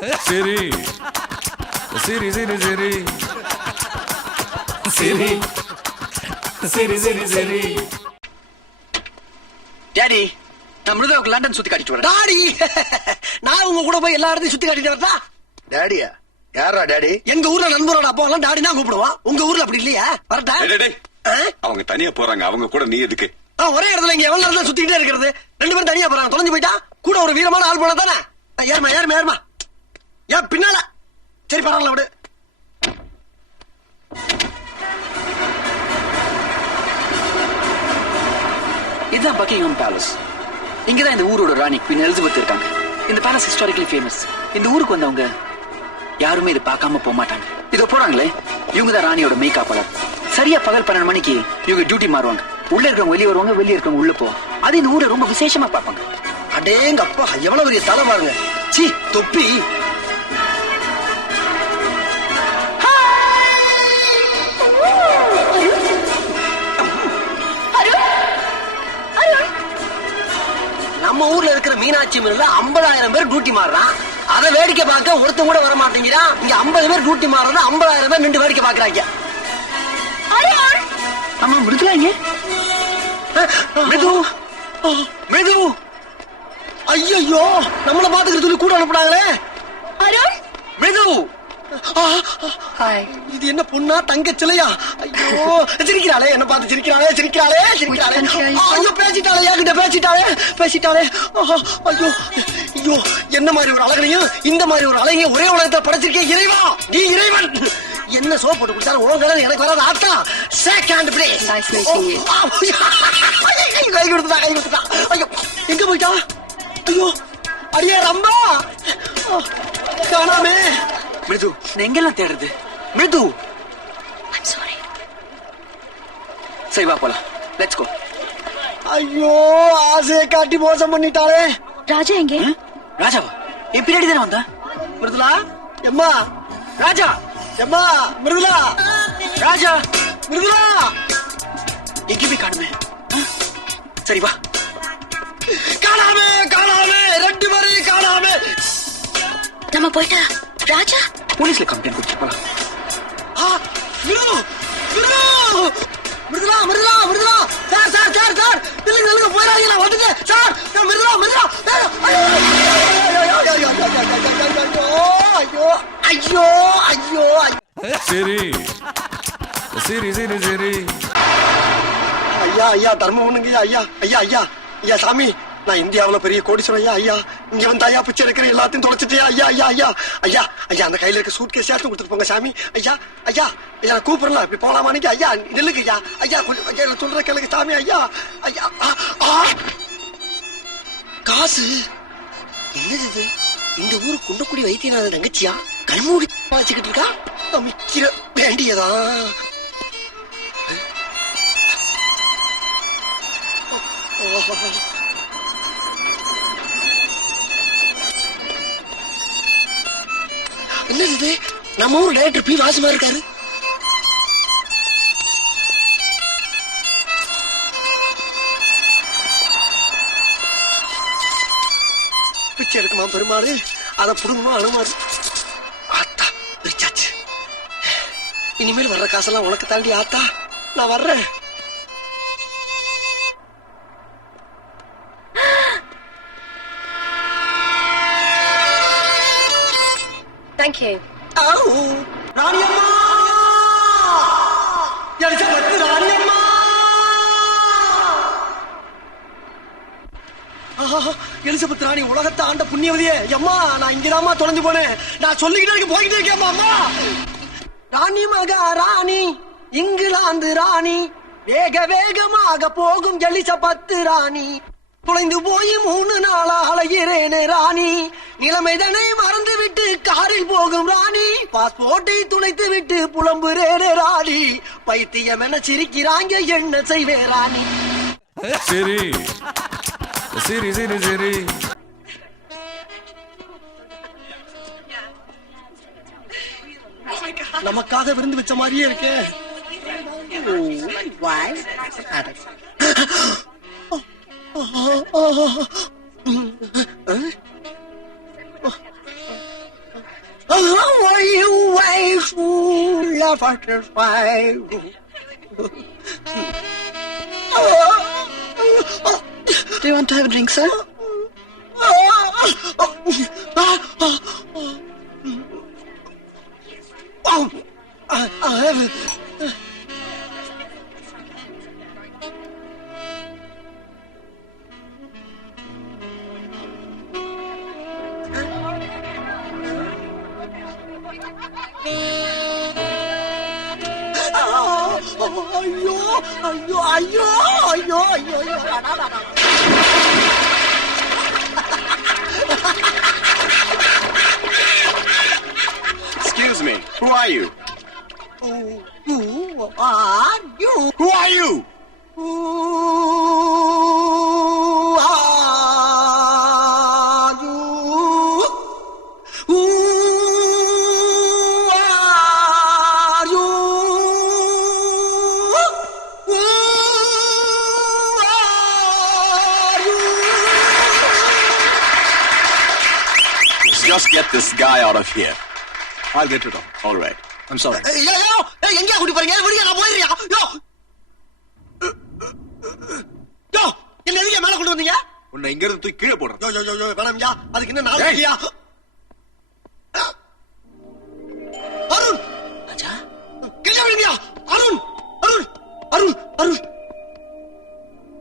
சரி சரி சரி சரி சரி சரி சரி சரி. டாடி, நான் மிருதாவுக்கு லண்டன் சுத்தி காட்டிட்டு வரேன். டாடி, நான் உங்க கூட போய் எல்லா இடத்தையும் சுத்தி காட்டிட்டு வரதா? டாடியா? யாரா டாடி? எங்க ஊர்ல நண்பரோட அப்பா எல்லாம் டாடி தான் கூப்பிடுவான். உங்க ஊர்ல அப்படி இல்லையா? வரட்டா? அவங்க தனியா போறாங்க, அவங்க கூட நீ எதுக்கு? ஒரே இடத்துல இங்க எவ்வளவு நேரம் சுத்திக்கிட்டே இருக்கிறது? ரெண்டு பேரும் தனியா போறாங்க, தொலைஞ்சு போயிட்டா கூட ஒரு வீரமான ஆள் போனா தானே. ஏறுமா ஏறுமா ஏறுமா, ஏன் பின்னால? சரி பரவாயில்ல விடு. இதுதான் பக்கிங்ஹாம் பேலஸ். இங்கதான் இந்த ஊரோட ராணி குவீன் எலிசபெத் இருக்காங்க. இந்த பேலஸ் ஹிஸ்டாரிக்கலி ஃபேமஸ். இந்த ஊருக்கு வந்தவங்க யாருமே இது பார்க்காம போக மாட்டாங்க. இதோ போறாங்களே, இவங்க தான் ராணியோட மேக்காப்பாளர். சரியா பகல் 12 மணிக்கு இவங்க டியூட்டி மாறுவாங்க. உள்ள இருக்கிறவங்க வெளியே வருவாங்க, வெளியே இருக்கிறவங்க உள்ள போவாங்க. அது இந்த ஊரை ரொம்ப விசேஷமா பார்ப்பாங்க. அடேங்க அப்பா, எவ்வளவு பெரிய தலை பாருங்க. சி தொப்பி. நம்ம ஊர்ல இருக்கிற மீனாட்சி மில்ல 50,000 பேர் டியூட்டி மாறுறான். அதை வேடிக்கை பார்க்க ஒருத்தன் கூட வர மாட்டேங்கிறான். இங்க 50 பேர் டியூட்டி மாறுறத 50,000 பேர் நின்று வேடிக்கை பாக்குறாங்க. ஆமா, மிருதுலாங்க. மிருது மிருது. ஐயோ, நம்மள பாத்துக்கிற சொல்லி கூட அனுப்புனாங்களே. மிருது. இது என்ன பொண்ணா தங்க சிலையா? ஐயோ, சிரிக்கிறாளே, என்ன பார்த்து சிரிக்கிறாளே சிரிக்கிறாளே சிரிக்கிறாளே. ஐயோ, பேசிட்டாளே, என்கிட்ட பேசிட்டாளே பேசிட்டாளே. ஐயோ ஐயோ, என்ன மாதிரி ஒரு அழகையும் இந்த மாதிரி ஒரு அழகையும் ஒரே உலகத்தை படைச்சிருக்கேன் இறைவா, நீ இறைவன். என்ன சோப் போட்டு குடிச்சாலும் உன் கலர் எனக்கு வராது. ஆத்தா செகண்ட் பிளேஸ். கை கொடுத்துட்டா கை கொடுத்துட்டா. ஐயோ, எங்க போயிட்டா? ஐயோ, அடியே ரம்பா காணாமே. மிருது, நான் எங்கெல்லாம் தேடுறது? மிருது, சரி வா போலாம். Let's go. ஐயோ, ஆசையை காட்டி மோசம் பண்ணிட்டாளே. ராஜா எங்க? ராஜாவா? என் பின்னாடி தானே வந்தா? மிருதுலா எம்மா. ராஜா எம்மா, மிருதுலா ராஜா மிருதுலா. எங்கேயுமே காணுமே. சரி வா. காணாமே காணாமே, ரெண்டு பேரையும் காணாமே. நம்ம போயிட்டா ராஜா? போலீஸ்ல கம்ப்ளைண்ட் கொடுத்து போலாம். Mridu Mridu Mridula Mridula Mridula. Sir sir sir sir, இல்லைங்க இல்லைங்க, போயிடாதீங்க, நான் வந்துட்டேன் சார். மிருதுலா மிருதுலா. ஐயோ ஐயோ ஐயோ ஐயோ. சரி சரி சரி சரி. ஐயா ஐயா, தர்மம் பண்ணுங்க ஐயா ஐயா ஐயா ஐயா. சாமி, நான் இந்தியாவுல பெரிய கோடீஸ்வரன் ஐயா. ஐயா, இங்க வந்து ஐயா பிச்சை எடுக்கிற எல்லாத்தையும் தொலைச்சிட்டியா ஐயா ஐயா ஐயா ஐயா ஐயா. அந்த கையில இருக்க சூட் கேஸ் யாச்சும் கொடுத்துட்டு போங்க சாமி. ஐயா ஐயா ஐயா, நான் கூப்பிடலாம், இப்ப போலாமா நீங்க? ஐயா நில்லுங்க ஐயா ஐயா, கொஞ்சம் ஐயா சொல்ற கேளுங்க சாமி. ஐயா ஐயா. காசு என்னது இது? இந்த ஊரு குண்டக்குடி வைத்தியநாத தங்கச்சியா கண்மூடி வச்சுக்கிட்டு இருக்கா? மிக்கிற வேண்டியதா? என்னது இது? நம்ம ஊர் டைரக்டர் பி வாசுமா இருக்காரு. பிச்சை எடுக்குமா பெருமாள், அதை புடுங்குமா அனுமாரு. ஆத்தா பிரிச்சாச்சு. இனிமேல் வர்ற காசெல்லாம் உனக்கு தாண்டி ஆத்தா, நான் வர்றேன். Thank you. ராணியம்மா, எலிசபெத் ராணியம்மா. எலிசபெத் ராணி, உலகத்தை ஆண்ட புண்ணியவதியே. அம்மா, நான் இங்கதாம்மா தொலைஞ்சு போனேன். நான் சொல்லிக்கிட்டே இருக்க, போய்கிட்டே இருக்கேன். அம்மா, ராணி மகா ராணி, இங்கிலாந்து ராணி, வேக வேகமாக போகும் எலிசபெத் ராணி. தொலைந்து போய் 3 நாளா அலைகிறேனே ராணி. நிலைமைதனை மறந்து விட்டு காரில் போகும் ராணி. பாஸ்போர்ட்டை துளைத்து விட்டு புலம்புறேனே ராணி. பைத்தியம் என சிரிக்கிறாங்க, என்ன செய்வே ராணி. சரி சரி சரி சரி. நமக்காக விருந்து வச்ச மாதிரியே இருக்கே. Do you want to have a drink, sir? I have it. Excuse me, who are you? Who are you? Who are you? Who are you? Who are you? Who are you? Just get this guy out of here. I'll get rid of him. All right. I'm sorry. எங்கயா கூட்டி போறீங்க விடுங்க நான் போயிடுறியா யோ யோ என்ன எதுக்கு மேல கொண்டு வந்தீங்க உன்னை இங்க இருந்து தூக்கி கீழே போடுறேன். யோ யோ யோ யோ வேணாம்யா அதுக்கு இன்னும் நாள் இல்லையா அருண் ராஜா கீழே விடுங்கயா அருண் அருண் அருண் அருண்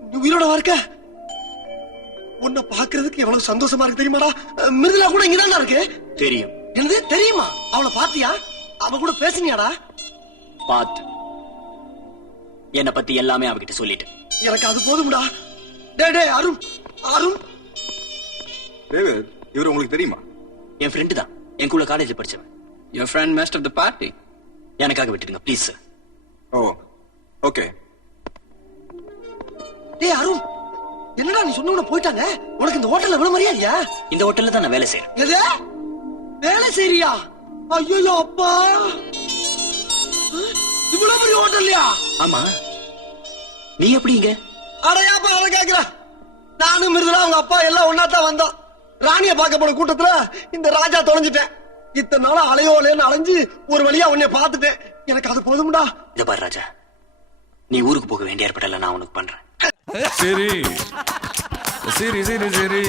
நீ உயிரோட இருக்க உன்னை பாக்குறதுக்கு எவ்வளவு சந்தோஷமா இருக்கு தெரியுமாடா மிருதுலா கூட இங்கதான்டா இருக்கு தெரியும். என்னது தெரியுமா அவளை பாத்தியா அவ கூட பேசுனியாடா பாத்து என்ன பத்தி எல்லாமே அவகிட்ட சொல்லிட்டேன். எனக்கு அது போதும்டா டேய் அருண் அருண் டேவிட், இவர் உங்களுக்கு தெரியுமா? என் ஃப்ரெண்டு தான், என் கூட காலேஜ் படிச்சவன். Your friend most of the party. எனக்காக விட்டுடுங்க ப்ளீஸ் சார். O okay. டேய் அருண் என்னடா நீ சொன்ன உடனே போயிட்டாங்க உனக்கு இந்த ஹோட்டல்ல எவ்வளவு மரியாதையா இந்த ஹோட்டல்ல தான் நான் வேலை செய்யறேன். எது வேலை செய்றியா ஐயோ அப்பா இவ்வளவு பெரிய ஹோட்டல்லையா ஆமா, நீ எப்படி இங்க? அடையாப்பா அவளை கேக்குற நானும் மிருதுலா அவங்க அப்பா எல்லாம் ஒன்னாத்தான் வந்தோம் ராணிய பார்க்க போன கூட்டத்துல இந்த ராஜா தொலைஞ்சிட்டேன் இத்தனை நாளா அலையோலேன்னு அலைஞ்சு ஒரு வழியா உன்னை பார்த்துட்டேன் எனக்கு அது போதும்டா இத பாரு ராஜா, நீ ஊருக்கு போக வேண்டிய ஏற்பாடெல்லாம் நான் உனக்கு பண்றேன். சரி சரி சரி சரி